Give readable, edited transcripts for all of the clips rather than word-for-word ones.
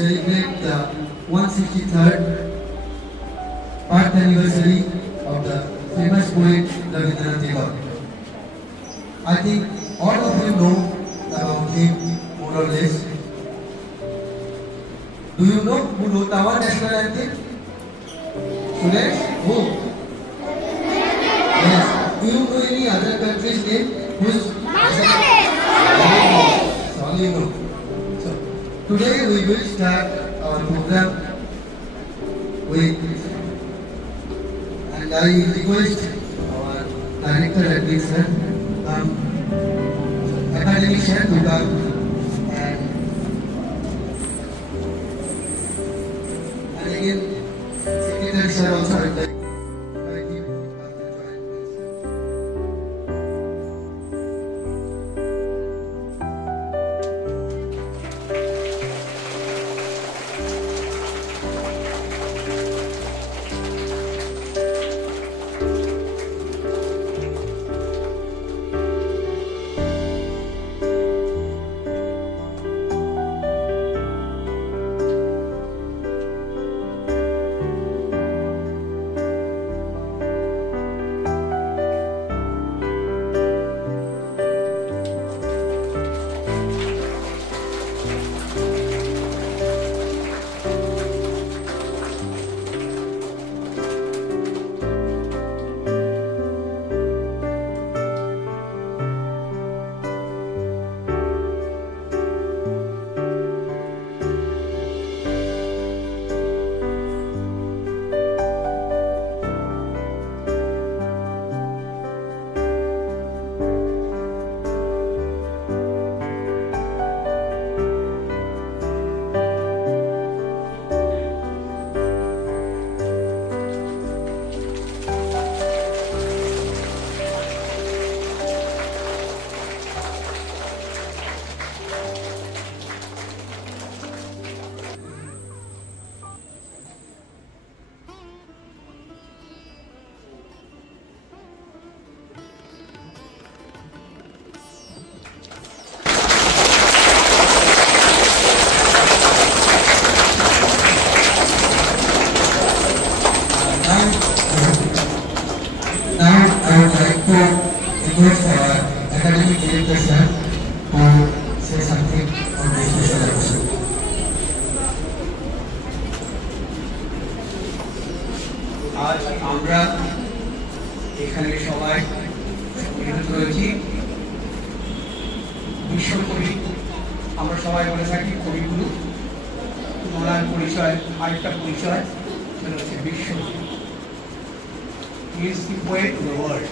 Celebrate the 163rd birth anniversary of the famous poet Rabindranath Tagore. I think all of you know about him more or less. Do you know who wrote our national anthem? Students, who? Yes. Do you know any other country's name? Who's? Bangladesh. Only know. Today we will start our program with, and I request our director admin sir, academic sir to come, and again secretary sir also invite him to come and join us. request our academic director sir to say something on this special episode. आज আমরা এখানে সবাই মিলিত হয়েছি বিশ্বকবি। আমরা সবাই বলে থাকি কবিগুরু। ওনার পরিচয় আরেকটা পরিচয় সেটা হচ্ছে বিশ্বকবি। He is the poet of the world.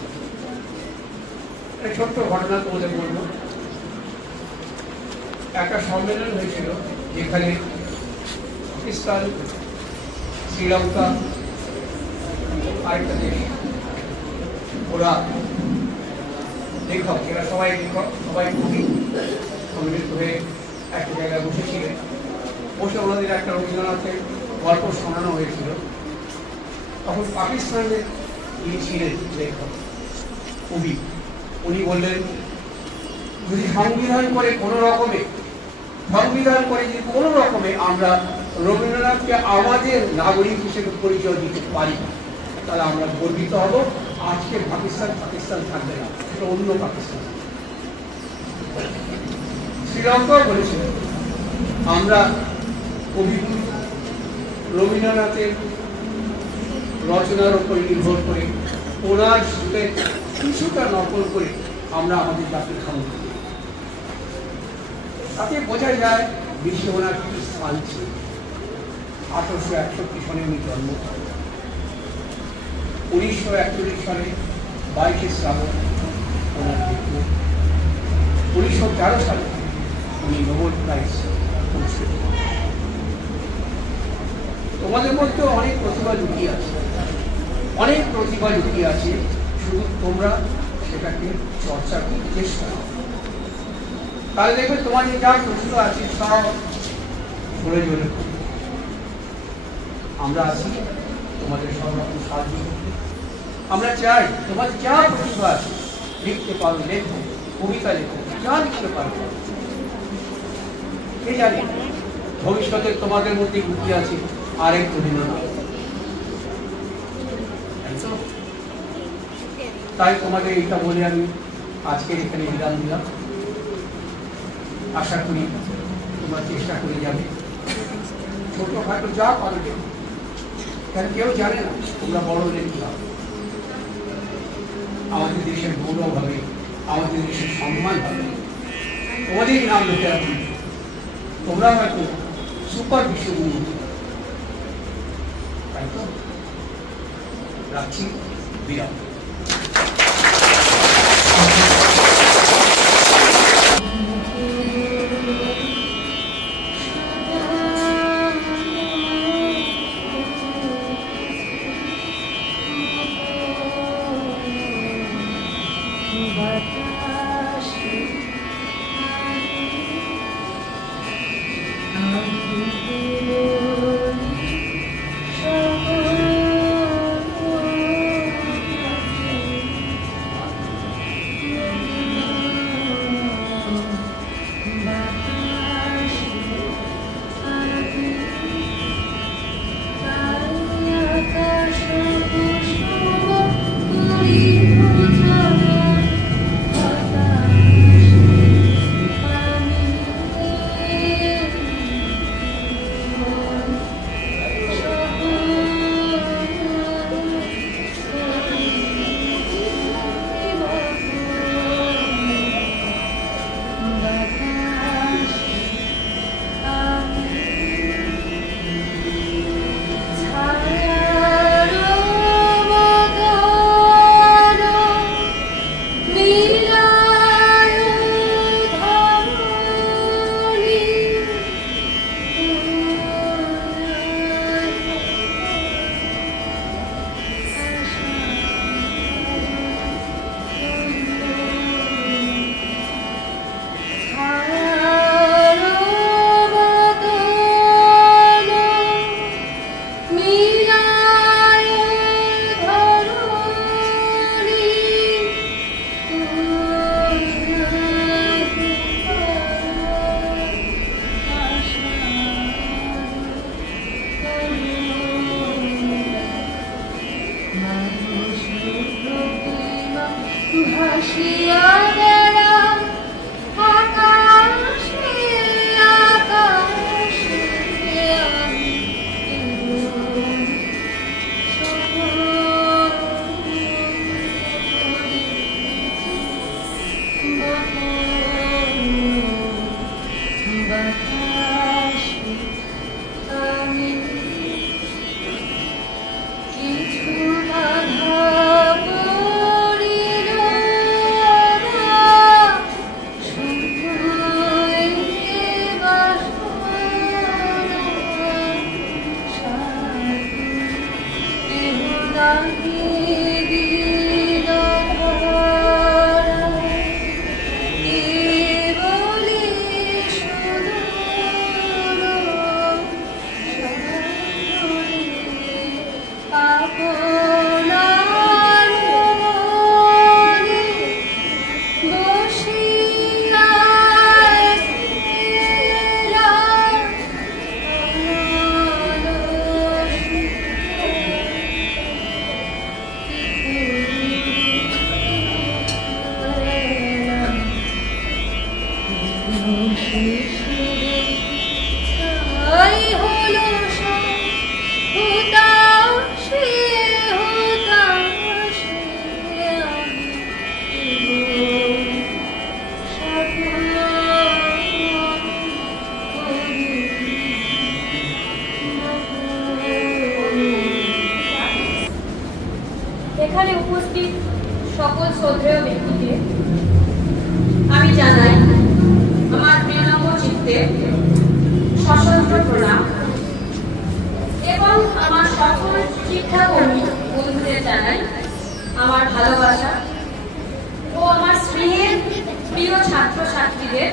একটা ছোট্ট ঘটনা তোমাদের বলবো। একটা সম্মেলন হয়েছিল যেখানে পাকিস্তান, শ্রীলঙ্কা, আরেকটা দেশ, ওরা লেখক, এরা সবাই লেখক, সবাই কবি সম্মিলিত হয়ে একটা জায়গায় বসেছিলেন। বসে ওনাদের একটা রবীন্দ্রনাথের গল্প শোনানো হয়েছিল। তখন পাকিস্তানের যিনি ছিলেন লেখক কবি, উনি বললেন যদি সংবিধান করে কোনো রকমে যদি কোনো রকমে আমরা রবীন্দ্রনাথকে আমাদের নাগরিক হিসেবে পরিচয় দিতে পারি তাহলে আমরা গর্বিত হব। আজকে পাকিস্তান থাকবে না, সেটা অন্য পাকিস্তান। শ্রীলঙ্কাও বলেছিল আমরা কবিগুরু রবীন্দ্রনাথের রচনার উপর নির্ভর করে ওনার সাথে কিছুটা নকল করে আমরা আমাদের জাতির খামো করি। তাতে বোঝা যায় বিশ্বে ওনার কি স্থান ছিল। 1861 সালে উনি জন্ম করেন। 1941 সালে 22 শ্রাবণ ওনার মৃত্যু। 1913 সালে উনি নোবেল প্রাইজ পেয়েছিলেন। তোমাদের মধ্যে অনেক প্রতিভা লুকিয়ে আছে, শুধু তোমরা সেটাকে চর্চা করতে চেষ্টা করো। তাহলে দেখবে তোমাদের যা প্রশ্ন আছে সব বলে চলে। আমরা আছি তোমাদের সব রকম সাহায্য করতে। আমরা চাই তোমার যা প্রতিভা আছে লিখতে পারো, লেখো, কবিতা লেখো, যা লিখতে পারো। কে জানে ভবিষ্যতে তোমাদের মধ্যে লুকিয়ে আছে আরেক রবীন্দ্রনাথ। তাই তোমাদের এইটা বলে আমি আজকে এখানে বিরাম দিলাম। আশা করি তোমরা চেষ্টা করে যাবে, ছোটখাটো যা পারো কেন কেউ জানে না তোমরা বড় লেখা। আমাদের দেশের গৌরব হবে, আমাদের দেশের সম্মান হবে, তোমাদেরই নাম লিখে রাখবে। তোমরা হয়তো সুপার বিশ্বগুরু। তাই তো রাখছি, বিরাম। এখানে উপস্থিত সকল শ্রদ্ধেয় ব্যক্তিকে আমি জানাই আমার বিনম্র চিত্তে সশস্ত্র প্রণাম এবং আমার সকল শিক্ষাকর্মী বন্ধুদের জানাই আমার ভালোবাসা ও আমার স্নেহের প্রিয় ছাত্রছাত্রীদের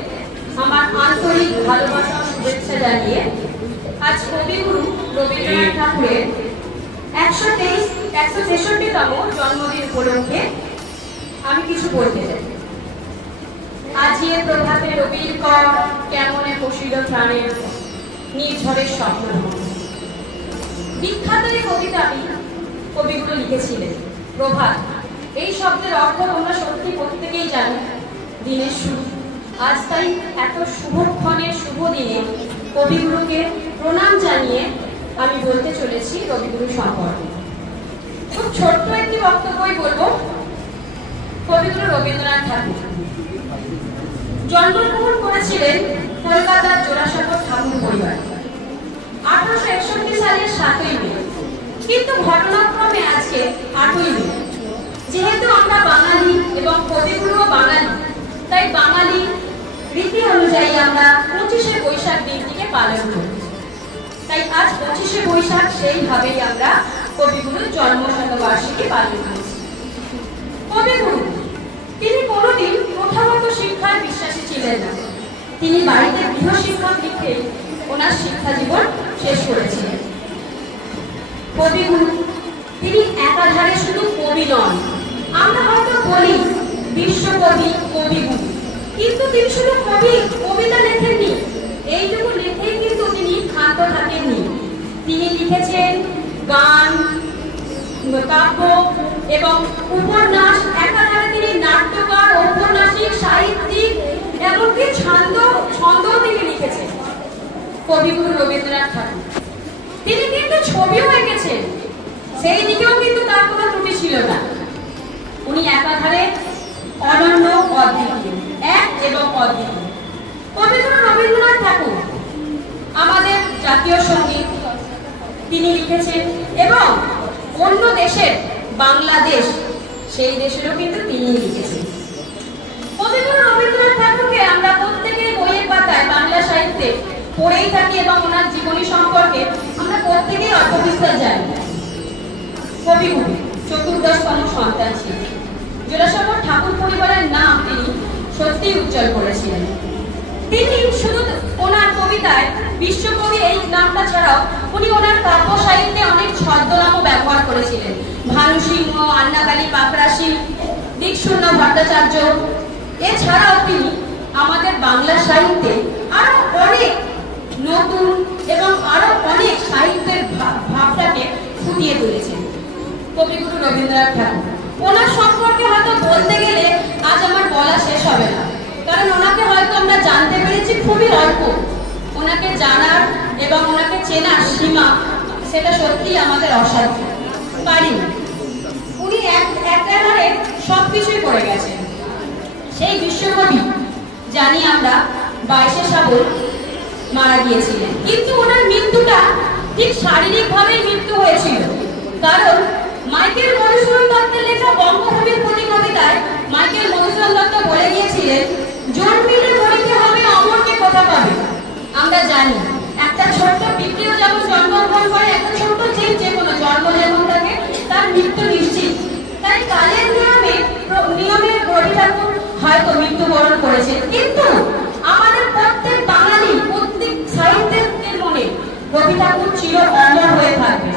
আমার আন্তরিক ভালোবাসা শুভেচ্ছা জানিয়ে আজ কবিগুরু রবীন্দ্রনাথ ঠাকুরের 163তম জন্মদিন উপলক্ষে আমি কিছু বলতে চাই। আজি এ প্রভাতে রবির কর কেমনে পশিল প্রাণের নির্ঝরের স্বপ্ন। বিখ্যাত এই কবিতাটি কবিগুরু লিখেছিলেন। প্রভাত, এই শব্দের অর্থ তোমরা সত্যি প্রত্যেকেই জানো, দিনের শুরু। আজ তাই এত শুভক্ষণের শুভ দিনে কবিগুরুকে প্রণাম জানিয়ে আমি বলতে চলেছি কবিগুরু সম্পর্কে। খুব ছোট্ট একটি বক্তব্যই বলবো। কবিগুরু রবীন্দ্রনাথ ঠাকুর জন্মগ্রহণ করেছিলেন কলকাতার জোড়াসাঁকোর ঠাকুর পরিবারে 1861 সালের 7ই মে। কিন্তু ঘটনাক্রমে আজকে 8ই মে। যেহেতু আমরা বাঙালি এবং কবিগুরুও বাঙালি, তাই বাঙালি রীতি অনুযায়ী আমরা 25শে বৈশাখ দিনটিকে পালন করি। তাই আজ 25শে বৈশাখ সেইভাবেই আমরা কবিগুরুর জন্মশতবার্ষিকী পালন করছি। কবিগুরু তিনি কোনোদিন প্রথাগত শিক্ষায় বিশ্বাসী ছিলেন না। তিনি বাড়িতে গৃহশিক্ষক লিখে ওনার শিক্ষা জীবন শেষ করেছিলেন। কবিগুরু তিনি একাধারে শুধু কবি নন, আমরা হয়তো বলি বিশ্বকবি, কবিগুরু, কিন্তু তিনি শুধু কবিতা লেখেননি। এইটুকু লেখেই কিন্তু তিনি ক্ষান্ত থাকেননি। তিনি লিখেছেন গান, কাব্য এবং উপন্যাস। একাধারে তিনি নাট্যকার, ঔপন্যাসিক, সাহিত্যিক, এমনকি ছন্দ তিনি লিখেছেন। কবিগুরু রবীন্দ্রনাথ ঠাকুর তিনি কিন্তু ছবিও এঁকেছেন, সেই দিকেও কিন্তু তার কোনো ত্রুটি ছিল না। উনি একাধারে অনন্য, অদ্বিতীয়, এক এবং অদ্বিতীয়। কবিগুরু রবীন্দ্রনাথ ঠাকুর আমাদের জাতীয় সঙ্গীত তিনি লিখেছেন এবং অন্য দেশের বাংলাদেশ, সেই দেশেরও কিন্তু তিনি লিখেছেন। কবিগুরু রবীন্দ্রনাথ ঠাকুরকে আমরা প্রত্যেকের বইয়ের পাতায় বাংলা সাহিত্যে পড়েই থাকি এবং ওনার জীবনী সম্পর্কে আমরা প্রত্যেকেই অল্প বিস্তার জানি। কবিগুরু 14তম সন্তান ছিলেন। জোড়াসাঁকোর ঠাকুর পরিবারের নাম তিনি সত্যিই উজ্জ্বল করেছিলেন। তিনি শুধু ওনার কবিতায় বিশ্বকবি এই নামটা ছাড়াও উনি ওনার কাব্য সাহিত্যে অনেক ছদ্মনামও ব্যবহার করেছিলেন। ভানু সিংহ, আন্নাকালী পাকরাশি, দিকশূন্য ভট্টাচার্য। এছাড়াও তিনি আমাদের বাংলা সাহিত্যে আরো অনেক নতুন এবং আরো অনেক সাহিত্যের ভাবটাকে ফুটিয়ে তুলেছেন কবিগুরু রবীন্দ্রনাথ ঠাকুর। ওনার সম্পর্কে হয়তো বলতে গেলে আজ আমার বলা শেষ হবে না, কারণ ওনাকে হয়তো আমরা জানতে পেরেছি খুবই অল্প। ওনাকে জানার এবং ওনাকে চেনার সীমা সেটা সত্যি আমাদের অসাধ্য, পারিনি। উনি একেবারে সবকিছুই করে গেছেন। সেই বিশ্বকবি জানি আমরা 22শে শ্রাবণ মারা গিয়েছিলেন, কিন্তু ওনার মৃত্যুটা ঠিক শারীরিকভাবেই মৃত্যু হয়েছিল। কারণ মাইকেল মধুসূদন দত্তের লেখা বঙ্গভূমির প্রতি কবিতায় মাইকেল মধুসূদন দত্ত বলে গিয়েছিলেন, জন্মিলে মরিতে হবে, অমরকে কথা পাবে। আমরা জানি একটা ছোট্ট পিঁপড়েও যেমন জন্মগ্রহণ করে, একটা ছোট্ট জীব যে কোনো জন্ম যেমন থাকে, তার মৃত্যু নিশ্চিত। তাই কালের নিয়মে রবি ঠাকুর হয়তো মৃত্যুবরণ করেছেন, কিন্তু আমাদের প্রত্যেক বাঙালি, প্রত্যেক সাহিত্যের মনে রবি ঠাকুর চির অমর হয়ে থাকবে।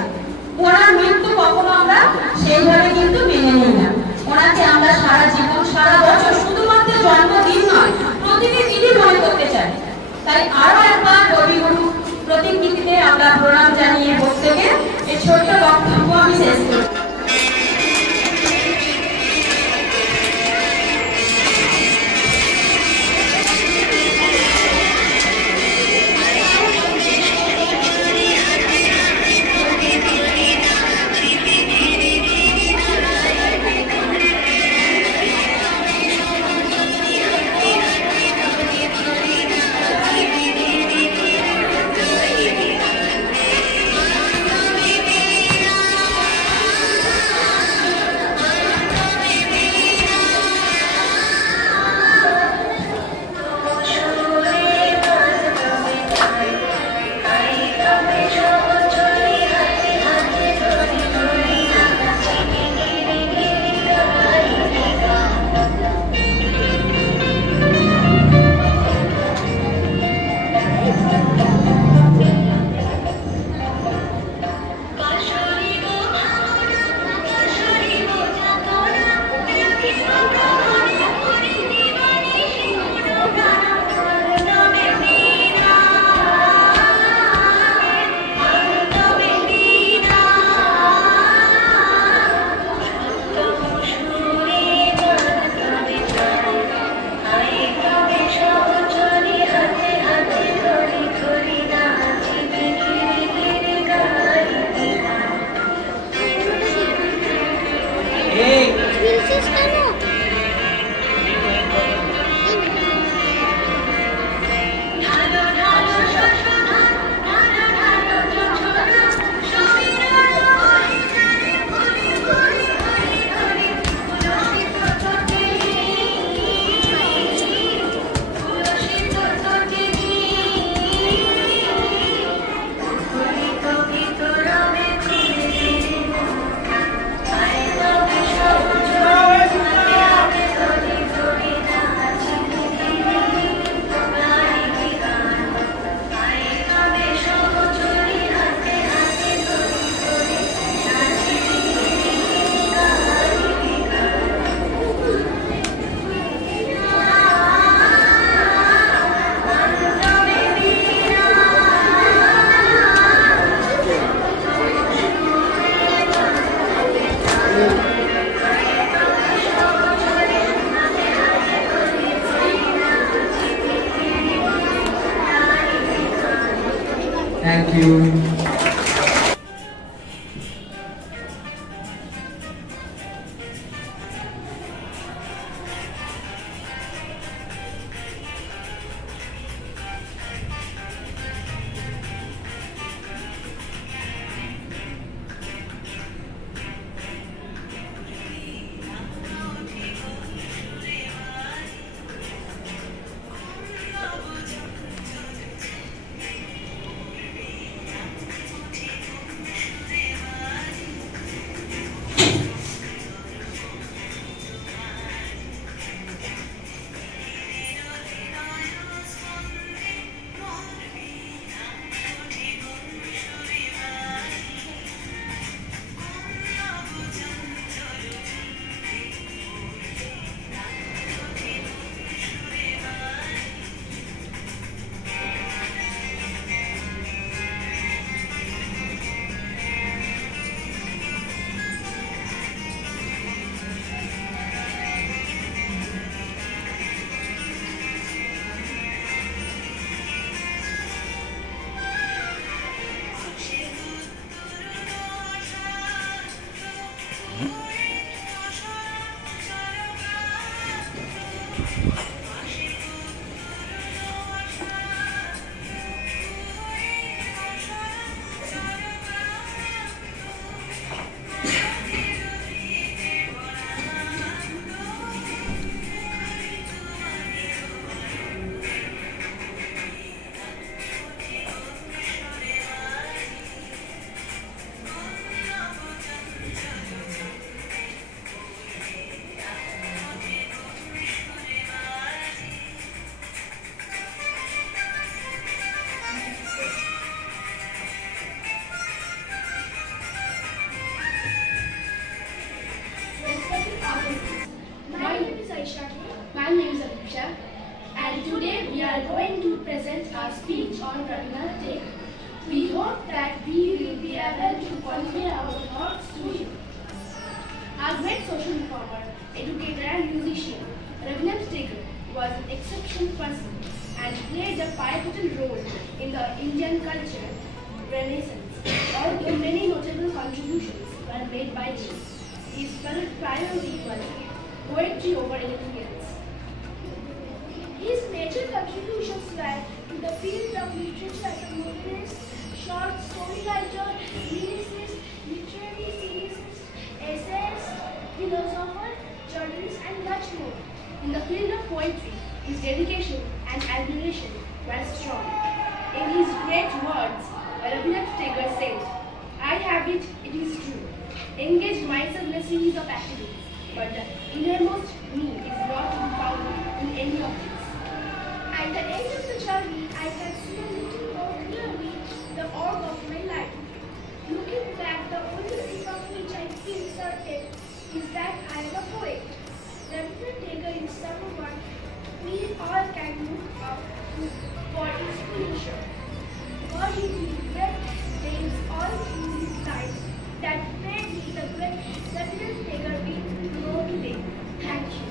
ওনার মৃত্যু কখনো আমরা সেইভাবে কিন্তু মেনে নিই না। ওনাকে আমরা সারা জীবন, সারা বছর, শুধুমাত্র জন্মদিন নয়, প্রতিটি দিনই মনে করতে চাই। তাই আরো একবার কবিগুরু প্রতিকৃতিতে আমরা প্রণাম জানিয়ে প্রত্যেকে এই ছোট্ট বক্তব্য আমি শেষ করি। Thank you. My name is Alicia, and today we are going to present our speech on Rabindranath Tagore. We hope that we will be able to convey our thoughts to you. Our great social reformer, educator and musician, Rabindranath Tagore was an exceptional person and played a pivotal role in the Indian culture renaissance. Although many notable contributions were made by him, his priority was poetry over anything else. His major contributions were to the field of literature as a novelist, short story writer, lyricist, literary lyricist, essayist, philosopher, journalist, and much more. In the field of poetry, his dedication and admiration were strong. In his great words, Rabindranath Tagore said, "I have it, it is true. Engaged myself in a series of activities, but the innermost me is not to be found in any of these. At the end of the journey, I can see a little more clearly the org of my life. Looking back, the only thing of which I feel certain is that I am a poet. Rabindranath Tagore is someone we all can look up to for inspiration. For his great things all through his life that made me the great Rabindranath Tagore we know today. Thank you."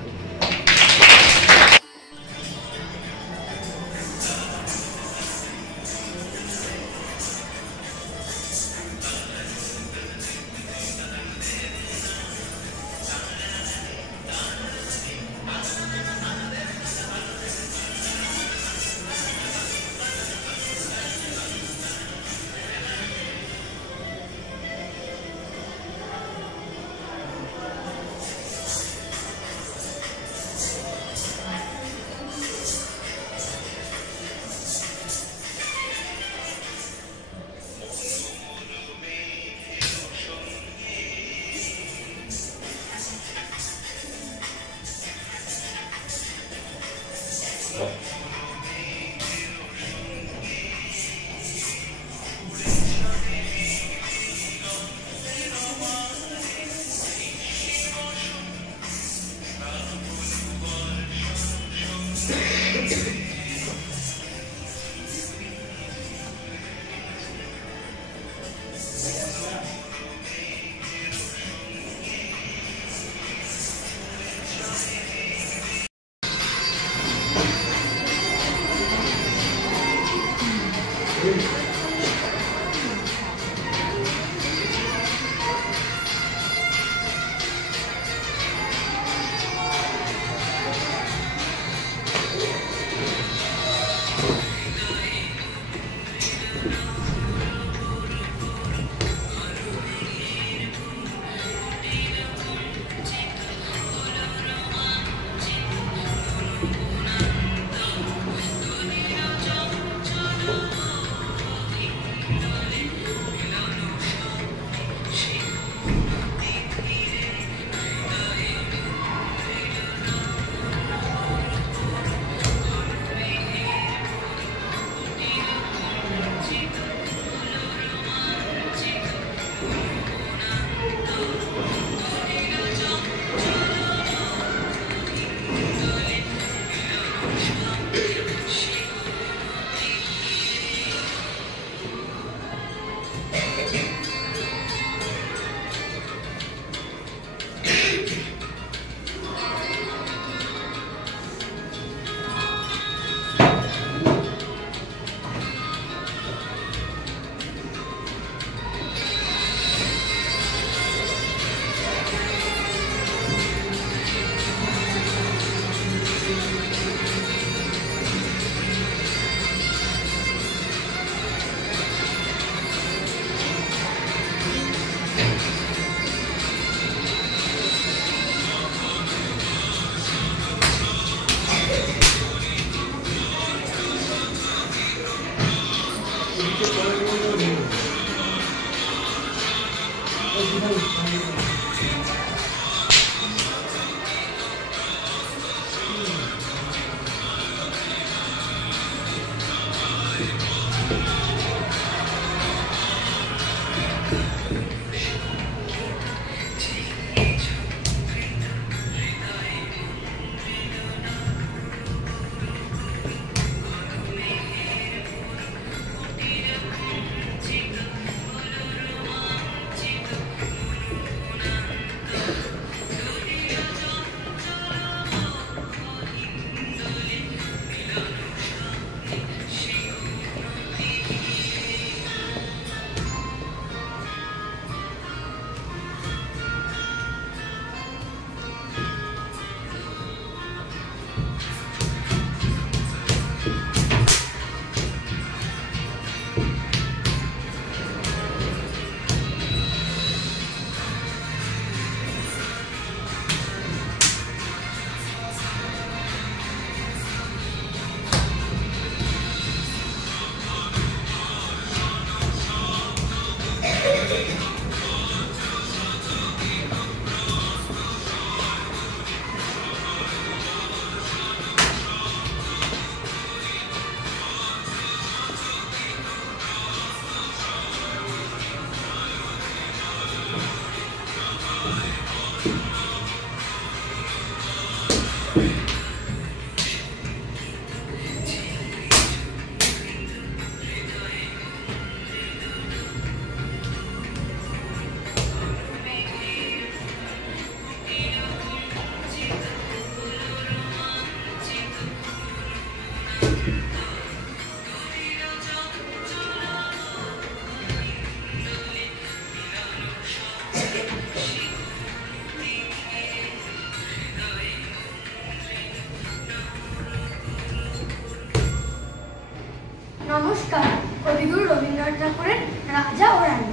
নমস্কার। কবিগুরু রবীন্দ্রনাথ ঠাকুরের রাজা ও রানী।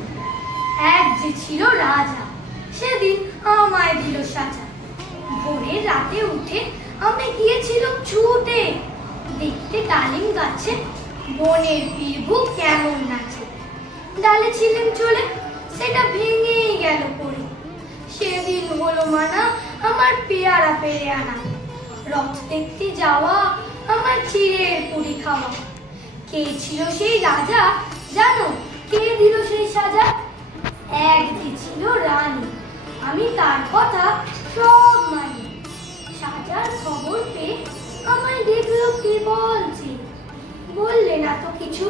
এক যে ছিল রাজা, সেদিন আমায় দিল সাজা। ভোরের রাতে উঠে আমি গিয়েছিলাম ছুটে, দেখতে ডালিম গাছে বনের পিরভু কেমন নাচে। ডালে ছিলেন চলে, সেটা ভেঙে গেল পড়ে। সেদিন হলো মানা আমার পেয়ারা পেরে আনা। রথ দেখতে যাওয়া আমার চিড়ের পুরি খাওয়া। কে ছিল সেই রাজা জানো? কে দিল সেই সাজা? এক যে ছিল রানী, আমি তার কথা সব মানি। সাজার খবর পেয়ে আমায় দেখলো কেবল যে, বললে না তো কিছু,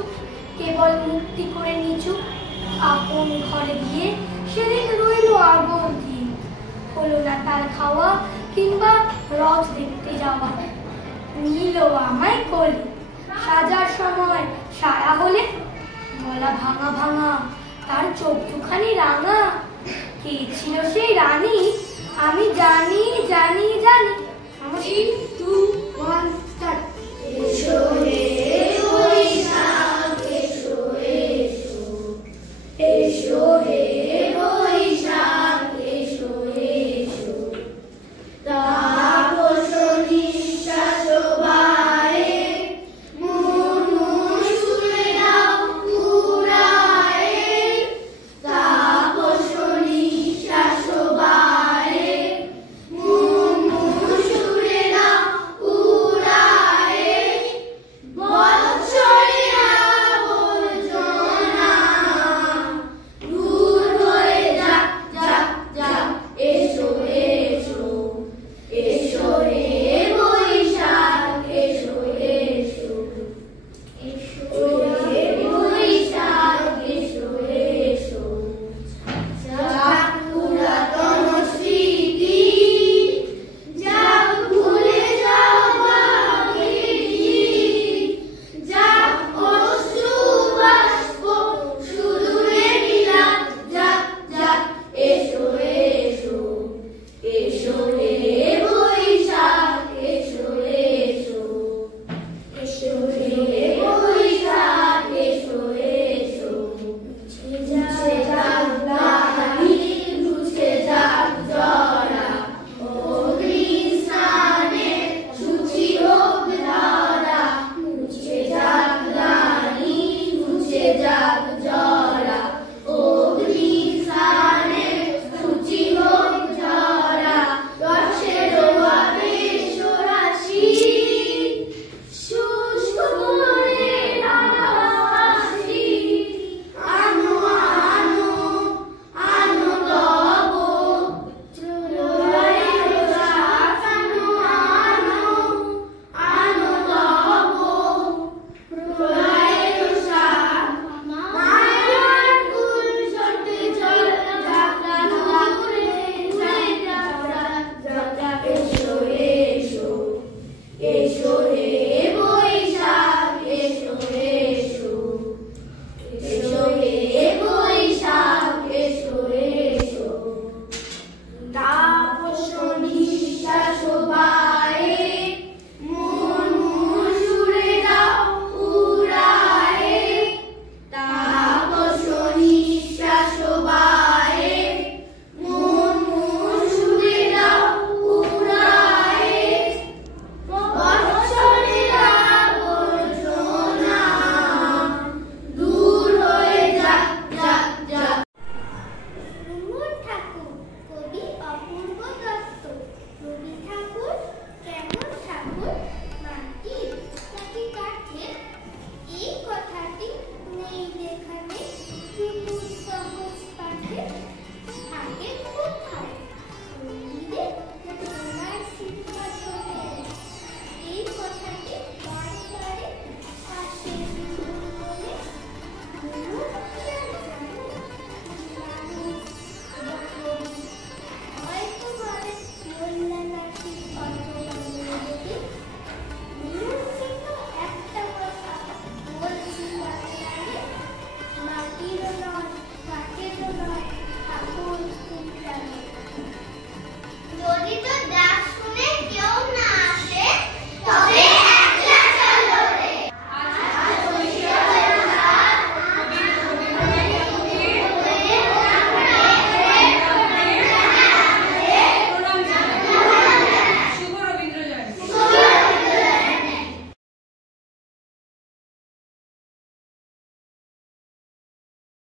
কেবল মুক্তি করে নিচু। আপন ঘরে গিয়ে সেদিন রইল আগল দিন, হলো না তার খাওয়া কিংবা রথ দেখতে যাওয়া। নিল আমায় কোলে, সাজার সময় সারা হলে গলা ভাঙা ভাঙা, তার চোখ দুখানি রাঙা। কে ছিল সেই রানী আমি জানি জানি জানি।